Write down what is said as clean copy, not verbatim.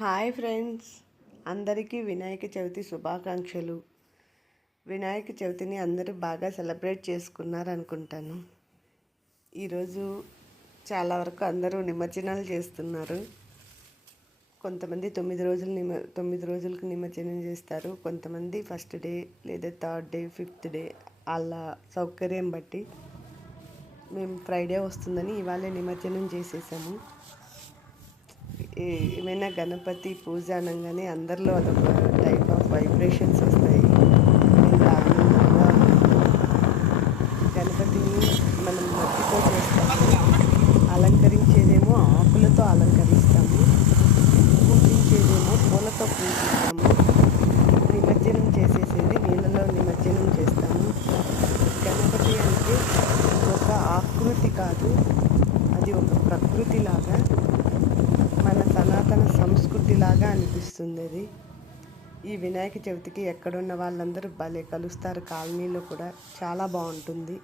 Hi friends, అందరికీ వినాయక చవితి శుభాకాంక్షలు. వినాయక చవితిని అందరూ బాగా సెలబ్రేట్ చేసుకున్నారు అనుకుంటాను. ఈరోజు చాలా వరకు అందరూ నిమజ్జనాలు చేస్తున్నారు. కొంతమంది 9 రోజులకు నిమజ్జనం చేస్తారు. కొంతమంది ఫస్ట్ డే లేదా థర్డ్ డే, ఫిఫ్త్ డే అలా సౌకర్యం బట్టి. మేము ఫ్రైడే వస్తుందని ఇవాళే నిమజ్జనం చేసేసాము. ఏమైనా గణపతి పూజ అనగానే అందరిలో అదొక టైప్ ఆఫ్ వైబ్రేషన్స్ వస్తాయి. ఇంకా ఆనందంగా గణపతిని మనం మట్టితో చేస్తాము. అలంకరించేదేమో ఆకులతో అలంకరిస్తాము, పూజించేదేమో పూలతో పూజిస్తాము. నిమజ్జనం చేసేసేది నీళ్ళలో నిమజ్జనం చేస్తాము. గణపతి అంటే ఒక ఆకృతి కాదు, అది ఒక ప్రకృతిలాగా, మన సనాతన సంస్కృతిలాగా అనిపిస్తుంది. అది ఈ వినాయక చవితికి ఎక్కడున్న వాళ్ళందరూ భలే కలుస్తారు. కాలనీలో కూడా చాలా బాగుంటుంది.